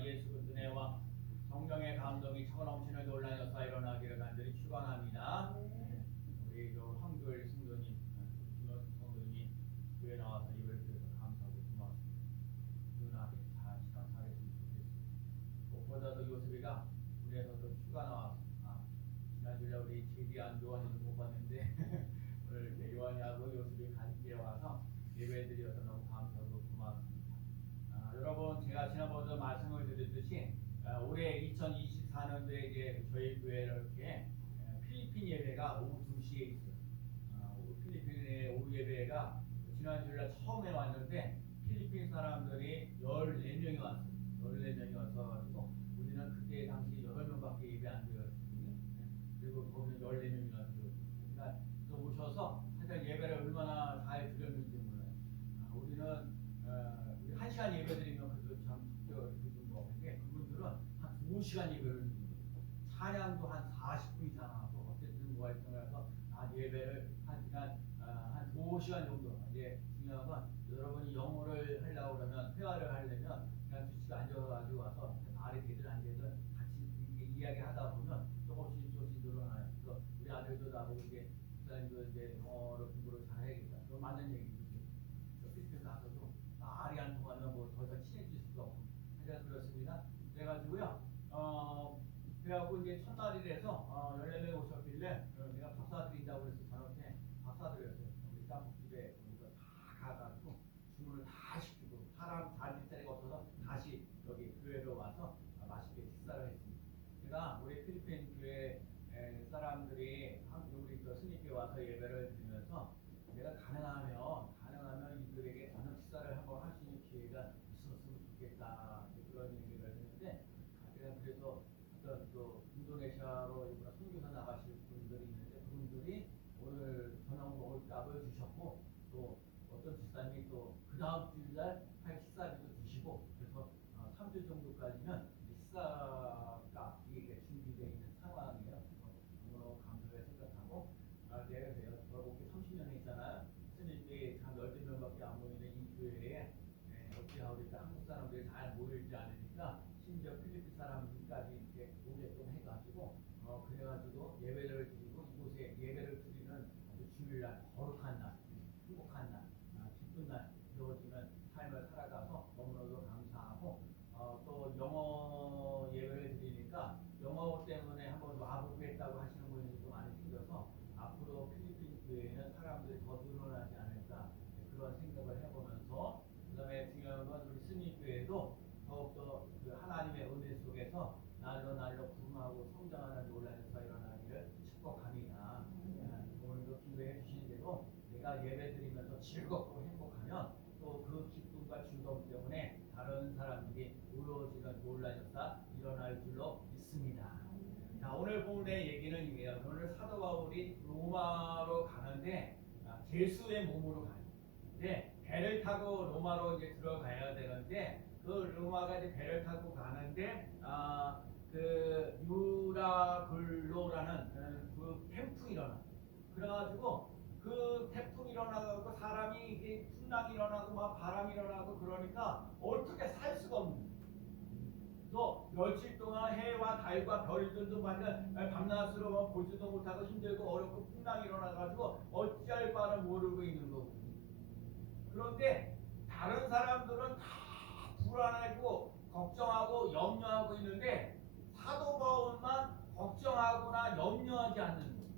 은혜와 예수 은혜와 성령의 감동이 차고넘치는 놀라운 역사 일어나기를 간절히 축원합니다. 우리 황교일 성도님, 김호수 성도님 교회 나와서 예배를 드려서 감사하고 고맙습니다. 은하게 잘 시간 잘 했으면 좋겠습니다. 무엇보다도 요셉이가 우리에서도 휴가 나와서 지난주에 우리 제디안 요한이도 못 봤는데 오늘 이렇게 요한이하고 요셉이 같이 와서 예배 드려서 너무 감사하고 고맙습니다. 여러분 제가 지난번에 말씀을 드렸듯이 올해 2024년도에 이제 저희 교회를 이렇게 필리핀 예배가 오후 2시에 있어요. 필리핀의 오후 예배가 지난주에 처음에 왔는데 필리핀 사람들이 14명이 왔어요. 14명이 와서 우리는 그때 당시 8명밖에 예배 안 드렸거든요. 그리고 거기는 14명이 왔어요. 그러니까 오셔서 사실 예배를 얼마나 잘 드렸는지 몰라요. 우리는 우리 1시간 예배 드리면 그래도 참 그분 먹는데 그분들은 한 2시간 예배를 드리고 찬양도 한 40분 이상 하고 어쨌든 뭐가 있어서 예배를 한 시간 한 5시간 정도. 이제 중요한 건 여러분이 영어를 하려고 그러면 회화를 하려면 그냥 주치가 앉아가지고 와서 말이 되든 안 되든 같이 이야기하다 보면 조금씩 늘어나요. 그래서 우리 아들도 나보고 이제 목사님도 이제 영어로 공부를 잘해야겠다. 그건 맞는 얘기죠. 필리핀 가서도 말이 안 통하면 뭐 더 이상 친해질 수가 없고 하여간 그렇습니다. 그래가지고요 그래갖고 이제 첫날이라서 14명 오셨길래 내가 박사 드린다고 그래서 저한테 박사 드렸어요. 우리 짬뽕집에 우리가 다 가가지고 주문을 다 시키고 사람 잘 자리가 없어서 다시 여기 교회로 와서 맛있게 식사를 했습니다. 제가 우리 필리핀 교회 사람들이 우리 스님께 와서 예배를 드리면서 내가 가능하면 이들에게 저녁 식사를 한번 할 수 있는 기회가 있었으면 좋겠다 그런 얘기를 했는데 제가 그래서 어떤 또 인도네시아로 선교사 나가실 분들이 있는데 그분들이 오늘 저녁 먹을 값을 주셨고 또 어떤 집사님이 또 그 다음 주일날 할 식사비도 주시고 그래서 3주 정도까지는 식사 값이 준비되어 있는 상황이에요. 너무 감사하게 생각하고 내가 저렇게 30년에 있잖아요. 스님들이 한 12명밖에 안 모이는 이 교회에 어찌하고 한국 사람들이 잘 모이지 않으니까 심지어 필리핀 사람까지 이렇게 오게끔 해가지고 그래가지고 예배를 드리고 이곳에 예배를 드리는 주일날 거룩한 날, 행복한 날, 기쁜 날 이루어지는 삶을 살아가서 너무나도 감사하고 또 영어 예배를 드리니까 영어 때문에 한번 와보고 했다고 하시는 분들도 많이 생겨서 앞으로 필리핀 교회에는 사람들이 더 늘어나지 않을까 그런 생각을 해보면서 그 다음에 중요한 건 우리 스님 교회도 더욱더 그 하나님의 은혜 속에서 날로 부흥하고 성장하는 놀라운 역사가 일어나기를 축복합니다. 오늘도 기도해 주신 대로 내가 예배 드리면서 즐겁고 행복하면 또 그 기쁨과 즐거움 때문에 다른 사람들이 이루어지는 놀라운 역사 일어날 줄로 믿습니다. 자, 오늘 본문의 얘기는 이게요. 오늘 사도 바울이 로마로 가는데 죄수의 몸으로 가요. 근데 배를 타고 로마로 이제 들어가야 되는데 그 로마가 이제 배를 타고 가는데 그 유라글로라는 그 태풍이 일어나. 그래가지고 그 태풍이 일어나고 사람이 풍랑이 일어나고 막 바람이 일어나고 그러니까 어떻게 살 수가 없는 거예요. 또 며칠 동안 해와 달과 별들도 밤낮으로 보지도 못하고 힘들고 어렵고 풍랑이 일어나가지고 어찌할 바를 모르고 있는 거거든요. 그런데 다른 사람들은 다 불안하고 걱정하고 염려하고 있는데 사도 바울만 걱정하거나 염려하지 않는 거예요.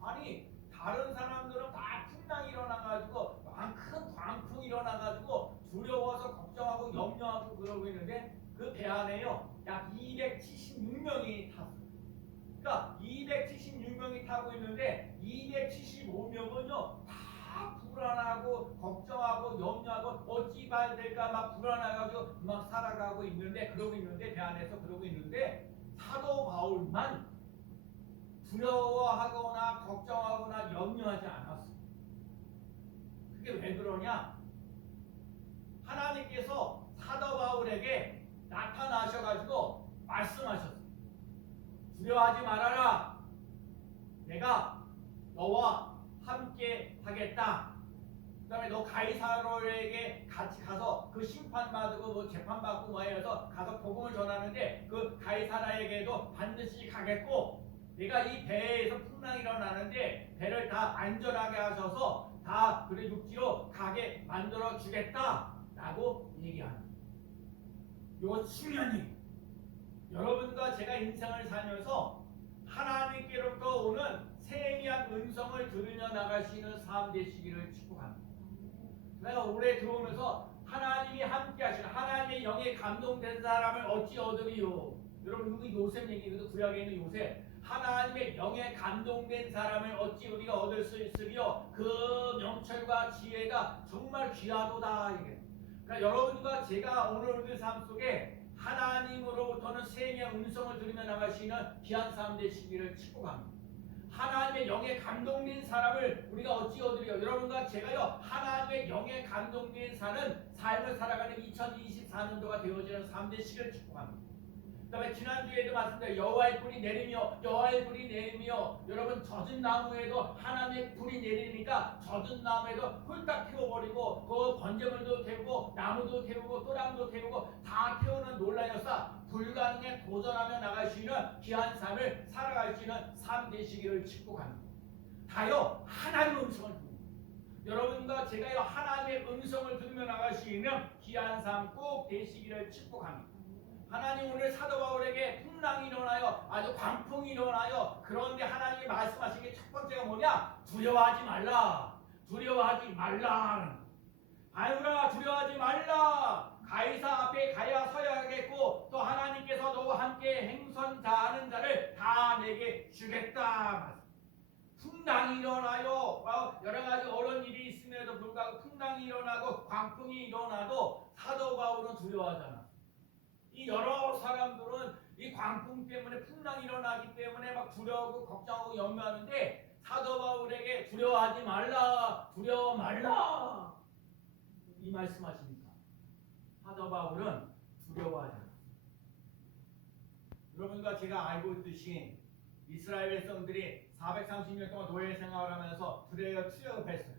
아니 다른 사람들은 다 풍랑이 일어나가지고 큰 광풍이 일어나가지고 두려워서 걱정하고 염려하고 그러고 있는데 그 배 안에요 약 276명이 탔어요. 그러니까 276명이 타고 있는데 275명은요 다 불안하고 걱정하고 염려하고 어찌 봐야 될까 막 불안해가지고 막 살아가고 있는데 그러고 있는데 배 안에서 그러고 있는데 사도 바울만 두려워하거나 걱정하거나 염려하지 않았어요. 그게 왜 그러냐? 하나님께서 사도 바울에게 나타나셔가지고 말씀하셨어요. 두려워하지 말아라. 내가 너와 함께 하겠다. 그 다음에 너 가이사로에게 같이 가서 그 심판받고 뭐 재판받고 뭐 해서 가서 복음을 전하는데 그 가이사라에게도 반드시 가겠고 내가 이 배에서 풍랑이 일어나는데 배를 다 안전하게 하셔서 다 그래 육지로 가게 만들어 주겠다라고 얘기합니다. 요 수면이 여러분과 제가 인생을 살면서 하나님께로부터 오는 세미한 음성을 들으며 나가시는 삶 되시기를 축복합니다. 내가 올해 들어오면서 하나님이 함께 하시는 하나님의 영에 감동된 사람을 어찌 얻으리요. 여러분 이거 요셉 얘기거든. 구약에 있는 요셉. 하나님의 영에 감동된 사람을 어찌 우리가 얻을 수 있으며 그 명철과 지혜가 정말 귀하도다. 이게. 그러니까 여러분과 제가 오늘 우리 삶 속에 하나님으로부터는 세미한 음성을 들으며 나가시는 귀한 삶 되시기를 축복합니다. 하나님의 영에 감동된 사람을 우리가 어찌 얻으리요. 여러분과 제가요 하나님의 영에 감동된 사는 삶을 살아가는 2024년도가 되어지는 삶 되시기를 축복합니다. 그 다음에 지난주에도 말씀드린 여호와의 불이 내리며 여호와의 불이 내리며 여러분 젖은 나무에도 하나님의 불이 내리니까 젖은 나무에도 홀딱 태워버리고 그 번제물도 태우고 나무도 태우고 또랑도 태우고 다 태우는 논란이었어. 불가능에 도전하며 나가시는 귀한 삶을 살아가시는 삶 되시기를 축복합니다. 다요 하나님의 음성을 듣는 여러분과 제가요 하나님의 음성을 들으며 나가시는 귀한 삶 꼭 되시기를 축복합니다. 하나님 오늘 사도 바울에게 풍랑이 일어나요. 아주 광풍이 일어나요. 그런데 하나님이 말씀하신 게 첫 번째가 뭐냐? 두려워하지 말라. 두려워하지 말라. 바울아 두려워하지 말라. 가이사 앞에 가야 서야겠고 또 하나님께서 너와 함께 행선 다하는 자를 다 내게 주겠다. 풍랑이 일어나요. 여러 가지 어려운 일이 있음에도 불구하고 풍랑이 일어나고 광풍이 일어나도 사도 바울은 두려워하잖아. 이 여러 사람들은 이 광풍 때문에 풍랑이 일어나기 때문에 막 두려워하고 걱정하고 염려하는데 사도 바울에게 두려워하지 말라. 두려워 말라. 이 말씀하십니까? 사도 바울은 두려워하지 않았어요. 여러분과 제가 알고 있듯이 이스라엘 백성들이 430년 동안 노예 생활을 하면서 출애굽을 했어요.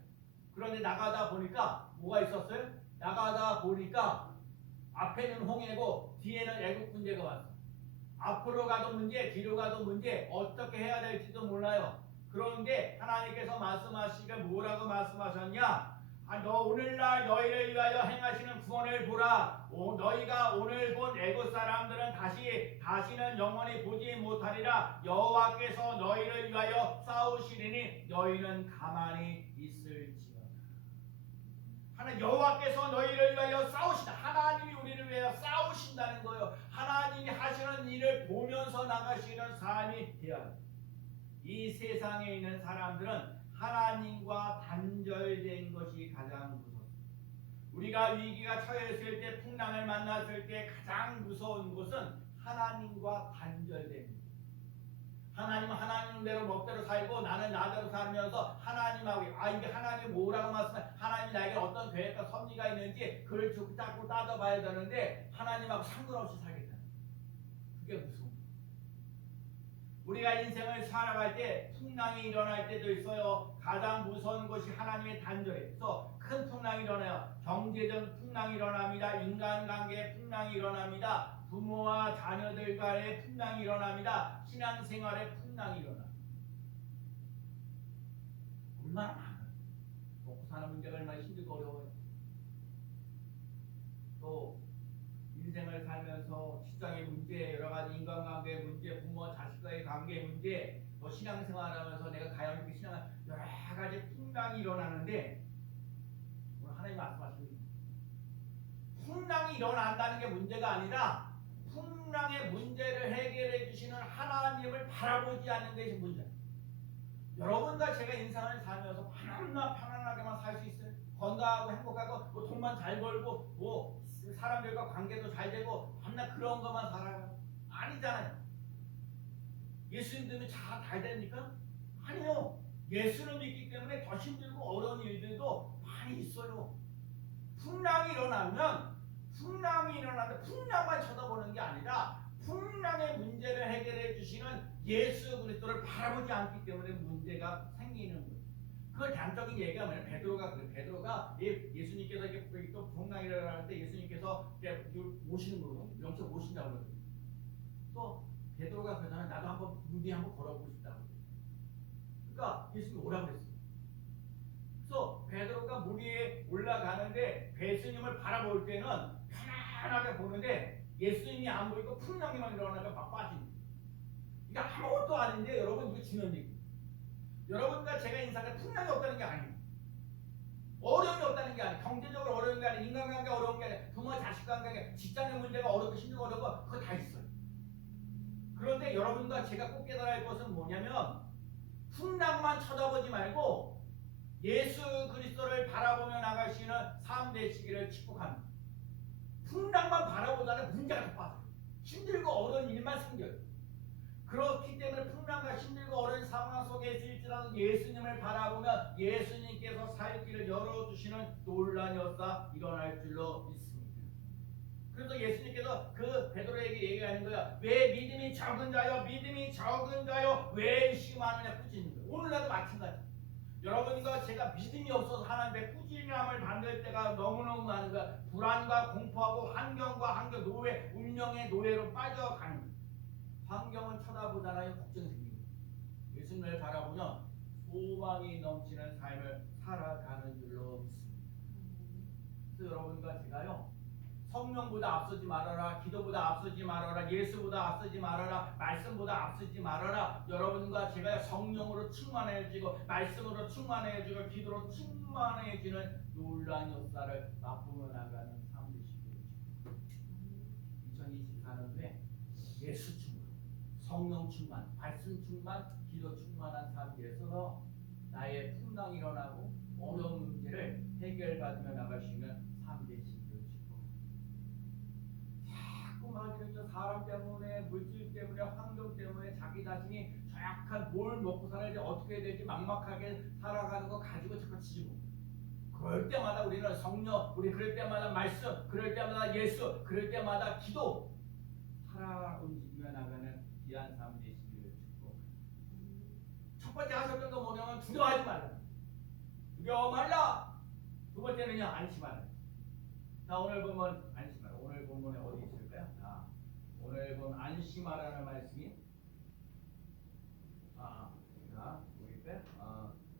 그런데 나가다 보니까 뭐가 있었어요? 나가다 보니까 앞에는 홍해고 뒤에는 애국 군대가 왔어. 앞으로 가도 문제, 뒤로 가도 문제, 어떻게 해야 될지도 몰라요. 그런데 하나님께서 말씀하시기를 뭐라고 말씀하셨냐? 너 오늘날 너희를 위하여 행하시는 구원을 보라. 너희가 오늘 본 애국 사람들은 다시는 영원히 보지 못하리라. 여호와께서 너희를 위하여 싸우시리니 너희는 가만히 있을지어다. 하나님 여호와께서 너희를 위하여 싸우신다. 하나님이 우리를 위하여 싸우신다는 거예요. 하나님이 하시는 일을 보면서 나가시는 삶이 되어야 돼요. 이 세상에 있는 사람들은 하나님과 단절된 것이 가장 무섭습니다. 우리가 위기가 처했을 때 풍랑을 만났을 때 가장 무서운 것은 하나님과 단절됩니다. 하나님은 하나님대로 멋대로 살고 나는 나대로 살면서 하나님하고 이게 하나님이 뭐라고 말씀해? 하나님이 나에게 어떤 계획과 섭리가 있는지 그걸 자꾸 따져봐야 되는데 하나님하고 상관없이 살겠다. 그게 무서운 거예요. 우리가 인생을 살아갈 때 풍랑이 일어날 때도 있어요. 가장 무서운 것이 하나님의 단절이에요. 그래서 큰 풍랑이 일어나요. 경제적 풍랑이 일어납니다. 인간관계에 풍랑이 일어납니다. 부모와 자녀들과의 풍랑이 일어납니다. 신앙생활에 풍랑이 일어납니다. 얼마나 많아요. 먹고 사는 문제가 얼마나 힘들고 어려워요. 또 인생을 살면서 직장의 문제, 여러 가지 인간관계의 문제, 부모와 자식과의 관계의 문제, 또 신앙생활하면서 내가 가야 신앙 여러 가지 풍랑이 일어나는데 오늘 하나님 말씀하십니다. 풍랑이 일어난다는 게 문제가 아니라 풍랑의 문제를 해결해 주시는 하나님을 바라보지 않는 것이 문제예요. 여러분과 제가 인생을 살면서 편안하게만 살 수 있어요. 건강하고 행복하고 뭐 돈만 잘 벌고 뭐 사람들과 관계도 잘 되고 밤낮 그런 것만 살아요. 아니잖아요. 예수 믿으면 다 됩니까? 아니요. 예수를 믿기 때문에 더 힘들고 어려운 일들도 많이 있어요. 풍랑이 일어나면 풍랑만 쳐다보는 게 아니라 풍랑의 문제를 해결해 주시는 예수 그리스도를 바라보지 않기 때문에 문제가 생기는 거예요. 그걸 단적인 얘기가 뭐냐면 베드로가 예수님께서 이렇게 또 풍랑이라고 할 때 예수님께서 모시는 거거든요. 영적 모신다고 그러거든요. 또 베드로가 그러잖아요. 나도 한번 물 위에 한번 걸어보고 싶다고. 그러니까 예수님이 오라고 그랬어요. 그래서 베드로가 물 위에 올라가는데 예수님을 바라볼 때는 편안하게 보는데 예수님이 안 보이고 풍랑이만 일어나니까 막 빠지는 거예요. 이게 아무것도 아닌데 여러분 이거 중요한 얘기예요. 여러분과 제가 인생에 풍랑이 없다는 게 아니에요. 어려움이 없다는 게 아니에요. 경제적으로 어려운 게 아니에요. 인간관계 어려운 게 아니에요. 부모 자식 관계, 직장의 문제가 어렵고 힘들고 어렵고 그거 다 있어요. 그런데 여러분과 제가 꼭 깨달아야 할 것은 뭐냐면 풍랑만 쳐다보지 말고 예수 그리스도를 바라보며 나갈 수 있는 삶 되시기를 축복합니다. 풍랑만 바라보다는 문제가 더 빠져요. 힘들고 어려운 일만 생겨요. 그렇기 때문에 풍랑과 힘들고 어려운 상황 속에 있을지라도 예수님을 바라보면 예수님께서 살 길을 열어주시는 놀라운 역사 일어날 줄로 믿습니다. 그래서 예수님께서 그 베드로에게 얘기하는 거야. 왜 믿음이 적은 자요, 믿음이 적은 자요, 왜 의심하느냐 꾸짖는 거예요. 오늘날도 마찬가지. 여러분과 제가 믿음이 없어서 하나님의 꾸준함을 받을 때가 너무너무 많은 거야. 불안과 공포하고 환경과 노예, 운명의 노예로 빠져가는 거야. 환경은 쳐다보잖아요. 걱정이 생기고 예수님을 바라보면 소망이 넘치는 삶을 살아가는 줄로 믿습니다. 그래서 여러분과 제가요, 성령보다 앞서지 말아라, 기도보다 앞서지 말아라, 예수보다 앞서지 말아라, 말씀보다 앞서지 말아라. 여러분과 제가 성령으로 충만해지고 말씀으로 충만해지고 기도로 충만해지는 놀라운 역사를 맛보며 나가는 삶 되시기를 2024년도에 예수 충만, 성령 충만, 말씀 충만, 기도 충만한 삶 위해서 나의 풍랑이 일어나고 어려운 문제를 해결받으며 나갈 수 있는 삶 되시기를 자꾸만 이렇게 사람 때문에, 물질 때문에, 환경 때문에 자기 자신이 정확한 뭘 먹고 살아야 돼, 어떻게 해야 될지 막막하게 살아가는 거 가지고 자꾸 지지고. 그럴 때마다 우리는 성령, 우리 그럴 때마다 말씀, 그럴 때마다 예수, 그럴 때마다 기도 살아 움직이며 나가는 귀한 삶 되시기를 축복합니다. 첫 번째 하셨던 거 뭐냐면 두려워하지 말라. 두려워 말라. 두 번째는요, 안심하라. 자, 오늘 보면 안심하라. 오늘 본문에 어디 있을까요? 자, 오늘 보면 안심하라는 말씀이 자, 우리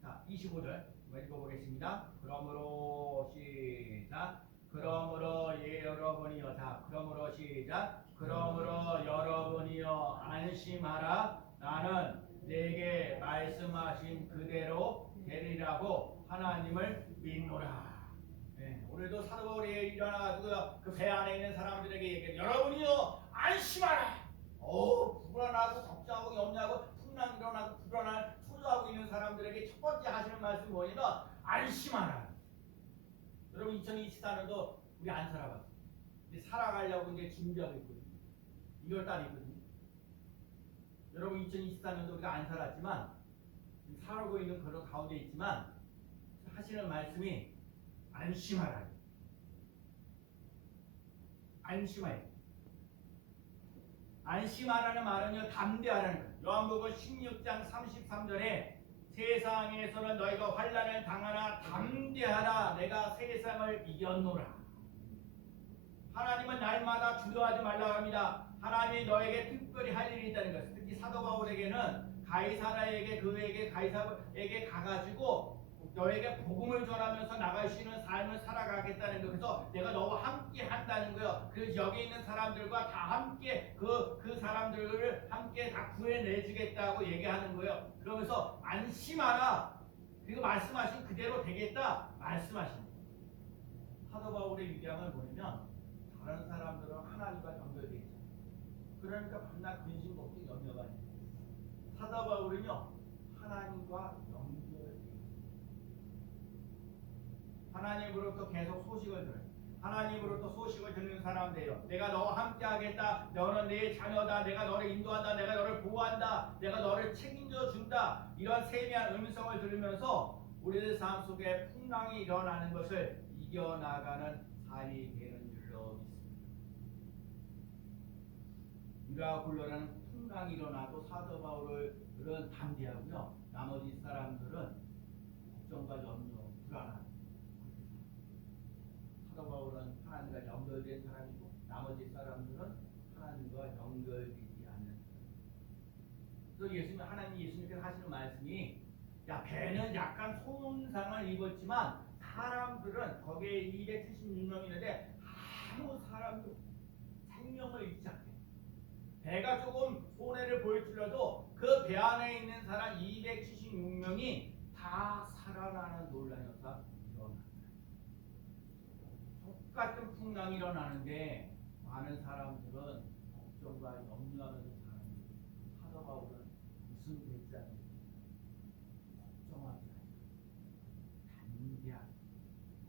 자, 25절 읽어보겠습니다. 그러므로 시작. 그러므로 여러분이여. 자, 그러므로 시작. 그러므로 여러분이여 안심하라. 나는 내게 말씀하신 그대로 되리라고 하나님을 믿노라. 네, 오늘도 사도 바울이 일어나가지고 그 배 안에 있는 사람들에게 얘기해. 여러분이요 안심하라. 불안하고 걱정하고 염려하고 풍랑 일어나고 불안한 초조하고 있는 사람들에게 첫 번째 하시는 말씀 뭐냐면 안심하라. 여러분 2024년도 우리 안 살아봤어요. 이제 살아가려고 이제 준비하고 있거든요. 2월달이 있거든요. 여러분 2024년도 우리가 안 살았지만 지금 살아오고 있는 그런 가운데 있지만 하시는 말씀이 안심하라. 안심하라. 안심하라는 말은요, 담대하라는 거예요. 요한복음 16장 33절에 세상에서는 너희가 환난을 당하나 담대하라. 내가 세상을 이겼노라. 하나님은 날마다 두려워하지 말라고 합니다. 하나님이 너에게 특별히 할 일이 있다는 것을. 특히 사도 바울에게는 가이사에게 가가지고 너에게 복음을 전하면서 나갈 수 있는 삶을 살아가겠다는 거. 그래서 내가 너와 함께 한다는 거예요. 그래서 여기 있는 사람들과 다 함께 그 사람들을 함께 다 구해내주겠다고 얘기하는 거예요. 그러면서 안심하라. 그리고 말씀하신 그대로 되겠다. 말씀하신 거예요. 사도 바울의 위대함은 뭐냐면 다른 사람들은 하나님과 연결되어 있잖아요. 그러니까 밤낮 근심 걱정 염려가 아니에요. 사도 바울은요 하나님과 하나님으로부터 계속 소식을 들어요. 하나님으로부터 소식을 듣는 사람들이에요. 내가 너와 함께 하겠다. 너는 내 자녀다. 내가 너를 인도한다. 내가 너를 보호한다. 내가 너를 책임져 준다. 이런 세미한 음성을 들으면서 우리들 삶 속에 풍랑이 일어나는 것을 이겨나가는 삶이 되는 줄로 믿습니다. 유라 굴러라는 풍랑이 일어나도 사도 바울은 담대하고요. 나머지 사람들은 걱정하고 걱정과 염려, 불안함. 사도 바울은 하나님과 연결된 사람이고 나머지 사람들은 하나님과 연결되지 않는. 그래서 예수님께서 하시는 말씀이 야 배는 약간 손상을 입었지만 사람들은 거기에 276명이 있는데 아무 사람도 생명을 잃지 않게. 배가 조금 손해를 보일지라도 그 배 안에 있는 사람 276명이 다 살아나는 놀라운 역사 일어납니다. 똑같은 풍랑이 일어나는데 많은 사람들은 걱정과 염려하면서 사는 사도 바울은 무슨 대자니 걱정하지 않고 담대하게 살아가는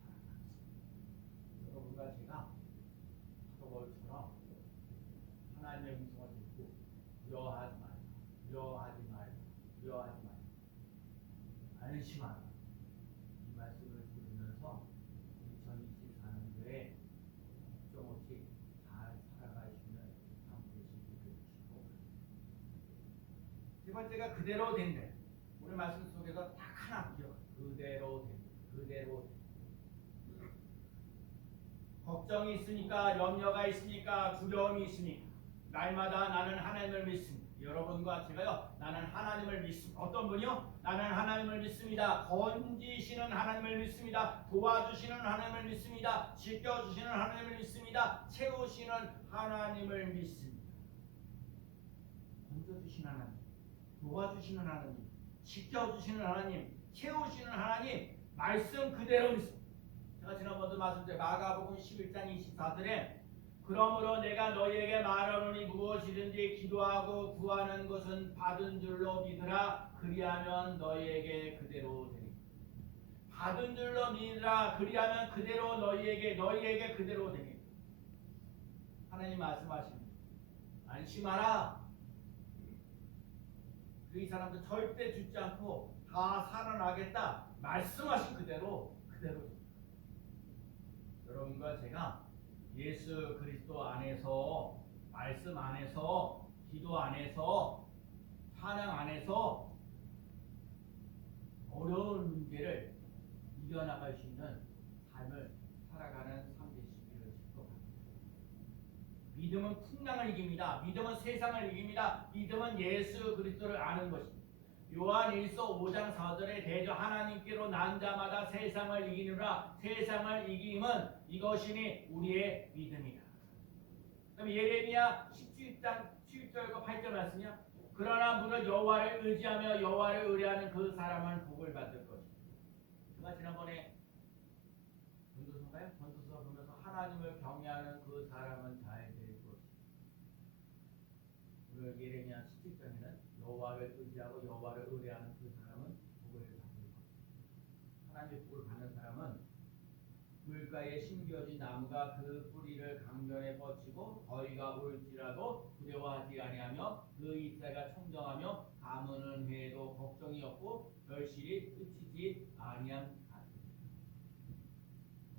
여러분과 제가 사도 바울처럼 하나님의 음성을 듣고 두려워하지 말라, 두려워하지 말라, 두려워하지 말라, 안심하라 이 말씀을 들으면서 2024년도에 걱정 없이 잘 살아갈 수 있는 삶 되시기를 축복합니다. 세 번째가 그대로 된대. 오늘 말씀 속에서 딱 하나 기억. 그대로 된다. 그대로 된다. 걱정이 있으니까, 염려가 있으니까, 두려움이 있으니까 날마다 나는 하나님을 믿습니다. 여러분과 제가요, 나는 하나님을 믿습니다. 어떤 분이요? 나는 하나님을 믿습니다. 건지시는 하나님을 믿습니다. 도와주시는 하나님을 믿습니다. 지켜주시는 하나님을 믿습니다. 채우시는 하나님을 믿습니다. 건져주시는 하나님, 도와주시는 하나님, 지켜주시는 하나님, 채우시는 하나님, 말씀 그대로 믿습니다. 제가 지난번도 말씀드린 마가복음 11장 24절에 그러므로 내가 너희에게 말하노니 무엇이든지 기도하고 구하는 것은 받은 줄로 믿으라. 그리하면 너희에게 그대로 되리라. 받은 줄로 믿으라. 그리하면 그대로 너희에게 그대로 되리라. 하나님 말씀하십니다. 안심하라. 이 사람들 절대 죽지 않고 다 살아나겠다. 말씀하신 그대로 됩니다. 여러분과 제가 예수 그리스도 안에서, 말씀 안에서, 기도 안에서, 찬양 안에서 어려운 문제를 이겨나갈 수 있는 삶을 살아가는 삶 되시기를 축복합니다. 믿음은 풍랑을 이깁니다. 믿음은 세상을 이깁니다. 믿음은 예수 그리스도를 아는 것입니다. 요한일서 5장 4절에 대저 하나님께로 난 자마다 세상을 이기느라. 세상을 이김은 이것이니 우리의 믿음이다. 그럼 예레미야 17장 7절과 8절 말씀이야. 그러나 무릇 여호와를 의지하며 여호와를 의뢰하는 그 사람은 복을 받을 것이다. 제가 지난번에 전도서인가요? 전도서 보면서 하나님을 경외하는 그 사람은 잘 될 것이다. 오늘 예레미야 17장에는 여호와를 의지하고 여호와를 의뢰하는 그 사람은 복을 받을 것이다. 하나님의 복을 받는 사람은 물가에 심겨진 나무가 그 뿌리를 강변에 뻗치고 더위가 올지라도 두려워하지 아니하며 그 잎사가 청정하며 가무는 해에도 걱정이 없고 결실이 끝이지 아니함 같으니라.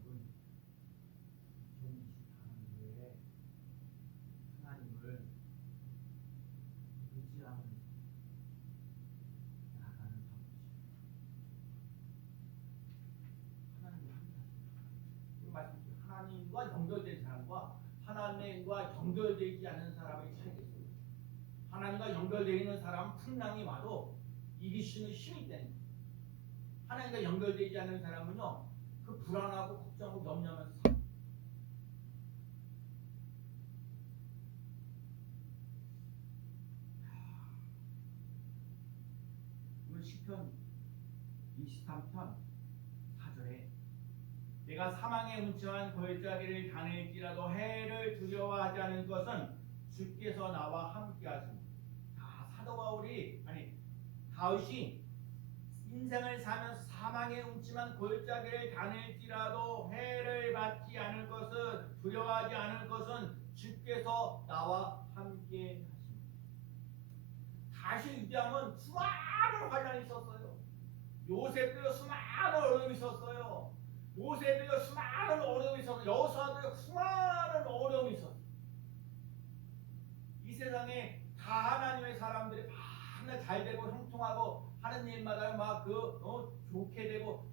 여러분 2024년도에 하나님을 의지하면서 나아가는 삶이십니다. 하나님이 함께하십니다. 하나님과 연결된 사람과 하나님과 연결되지 않는 사람의 차이가 있습니다. 하나님과 연결되어 있는 사람은 풍랑이 와도 이길 수 있는 힘이 있다는 거예요. 하나님과 연결되지 않는 사람은요, 그 불안하고 걱정하고 염려하면서 살아요. 오늘 시편 23편 4절에 내가 사망의 음침한 골짜기를 다닐지라도 해를 두려워하지 않은 것은 주께서 나와 함께 하십니다. 사도 바울이 다윗이 인생을 살면서 사망의 음침한 골짜기를 다닐지라도 해를 받지 않을 것은 두려워하지 않을 것은 주께서 나와 함께 하십니다. 다시 위대함은 수많은 환란이 있었어요. 요셉도 수많은 어려움이 있었어요. 모세도 수많은 어려움이 있었어요. 여호수아도 수많은 어려움이 있었어요. 이 세상에 다 하나님의 사람들이 맨날 잘 되고 형통하고 하는 일마다 막 좋게 되고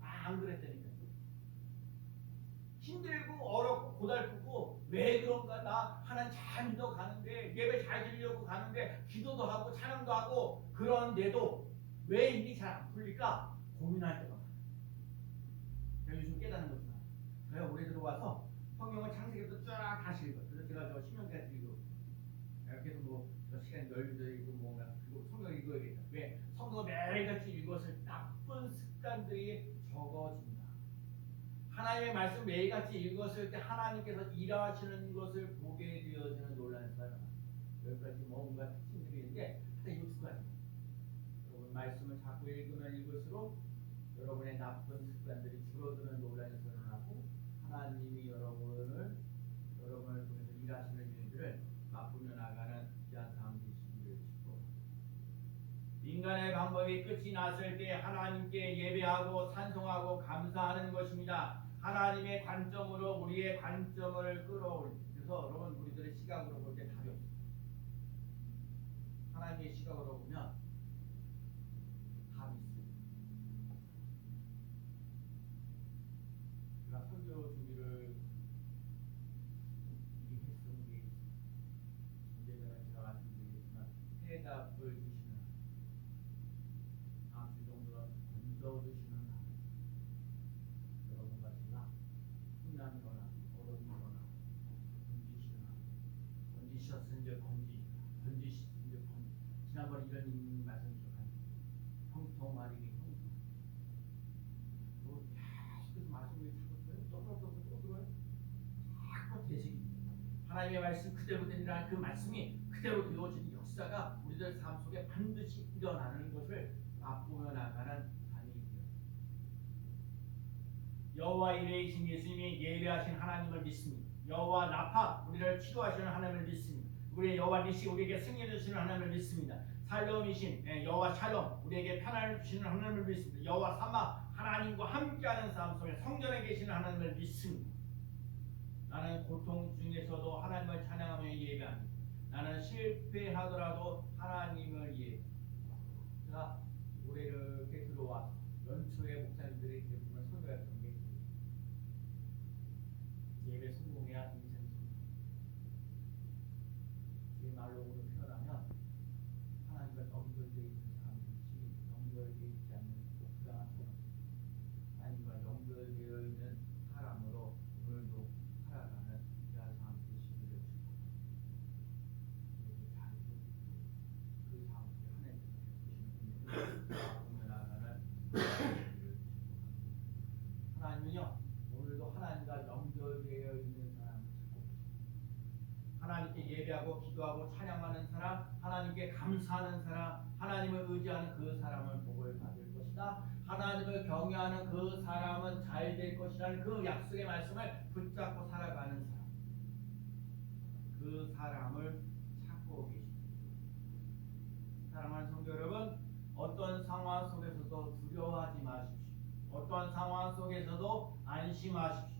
고달프고 왜 그런가 나 하나님 잘 믿어 가는데 예배 잘 드리려고 가는데 기도도 하고 찬양도 하고 그런데도 왜 일이 잘 안 풀릴까 고민할 때가 많아요. 제가 요즘 깨닫는 거지만 제가 올해 들어와서 성경을 창세기부터 쫙 다시 읽어요. 그래서 제가 저 신명기까지 읽고 계속 뭐저 시간 여유도 있고 뭔가 그리고 성경 읽어야겠다. 왜 성경을 매일같이 읽었을 때 나쁜 습관들이 적어진다. 하나님의 말씀 매일같이 읽었을 때 하나님께서 일하시는 것을 보게 되어지는 논란의 사람. 여기까지 뭔가 특징들이 있는데 일단 이 두 가지. 여러분 말씀을 자꾸 읽으면 읽을수록 여러분의 나쁜 습관들이 줄어드는 논란이 일어나고 하나님이 여러분을 통해서 일하시는 일들을 맛보며 나가는 귀한 삶 되시기를 축복합니다. 인간의 방법이 끝이 났을 때 하나님께 예배하고 찬송하고 감사하는 것입니다. 하나님의 관점으로 우리의 관점을 끌어올리. 그래서 여러분 우리들의 시각으로 볼 때 답이 없어요. 하나님의 시각으로 보면 답이 있어요. 제가 설교 준비를 미리 했던 게 이제 제가 말씀드리겠지만 해답을 주시는 다음 주 정도는 던져주시는 여러분과 제가 풍랑이거나 얼음이거나 던지셨은즉 던지셨은즉 지난번 이런 말씀 기억합니다. 형통하리니 형통. 계속해서 말씀을 자꾸 또 들어요. 자꾸 되새기. 하나님의 말씀 그대로 되니라 그 말씀이 그대로 되어지는 역사가 우리들 삶 속에 반드시 일어나는 것을 맛보며 나가는 삶이 되어요. 여호와 이레이신 예수님이 예배하신 하나님을 믿습니다. 여호와 라파 우리를 치료하시는 하나님을 믿습니다. 우리의 여호와 니시 우리에게 승리해 주시는 하나님을 믿습니다. 샬롬이신 여호와 샬롬 우리에게 편안을 주시는 하나님을 믿습니다. 여호와 사마 하나님과 함께하는 삶 속에 성전에 계시는 하나님을 믿습니다. 나는 고통 중에서도 하나님을 찬양하며 예배합니다. 나는 실패하더라도 하나님을 예배합니다. 제가 올해를 이렇게 들어와서 연초에 목사님들이 대부분 설교했던 게 예배 성공해야 인생 성공. 제 말로 표현하면 하나님과 연결되어 있는 사람들이 연결되어 있지 않는 불안한 사람. 하나님과 연결되어 있는 사람으로 오늘도 살아가는 귀한 삶 되시기를 축복합니다. 그 삶 속에 하나님께서 베푸시는 은혜를 나가는 하나님은요 오늘도 하나님과 연결되어 있는 사람을 찾고 계십니다. 하나님께 예배하고 기도하고 찬양하는 사람, 하나님께 감사하는 사람, 하나님을 의지하는 그 사람을 복을 받을 것이다. 하나님을 경외하는 그 사람은 잘 될 것이라는 그 약속의 말씀을 붙잡고 살아가는 사람, 그 사람을 찾고 계십니다. 사랑하는 성도 여러분, 어떤 상황 속에서도 두려워하지 마십시오. 어떤 상황 속에서도 안심하십시오.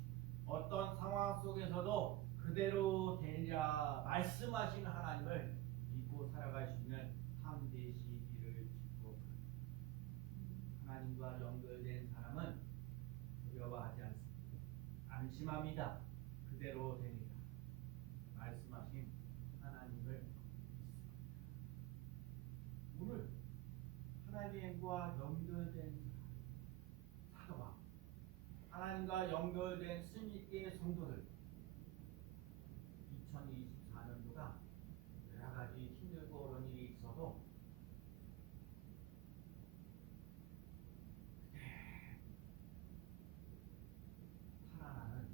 어떤 상황 속에서도 그대로 되리라 말씀하신 하나님을 믿고 살아갈 수 있는 삶 되시기를 축복합니다. 하나님과 연결된 사람은 두려워하지 않습니다. 안심합니다. 그대로 되리라 말씀하신 하나님을 믿습니다. 오늘 하나님과 연결된 사도와 하나님과 연결된 스님의 성도들 2024년도가 여러 가지 힘들고 어려운 일이 있어도 살아나는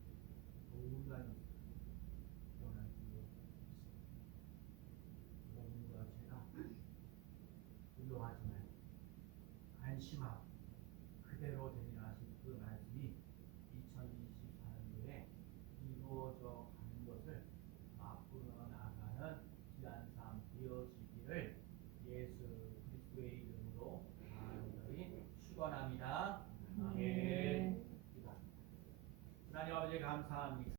좋은 간이 일어날 줄로 믿습니다. 여러분과 제가 두려워하지 말고 안심하고 그대로 되는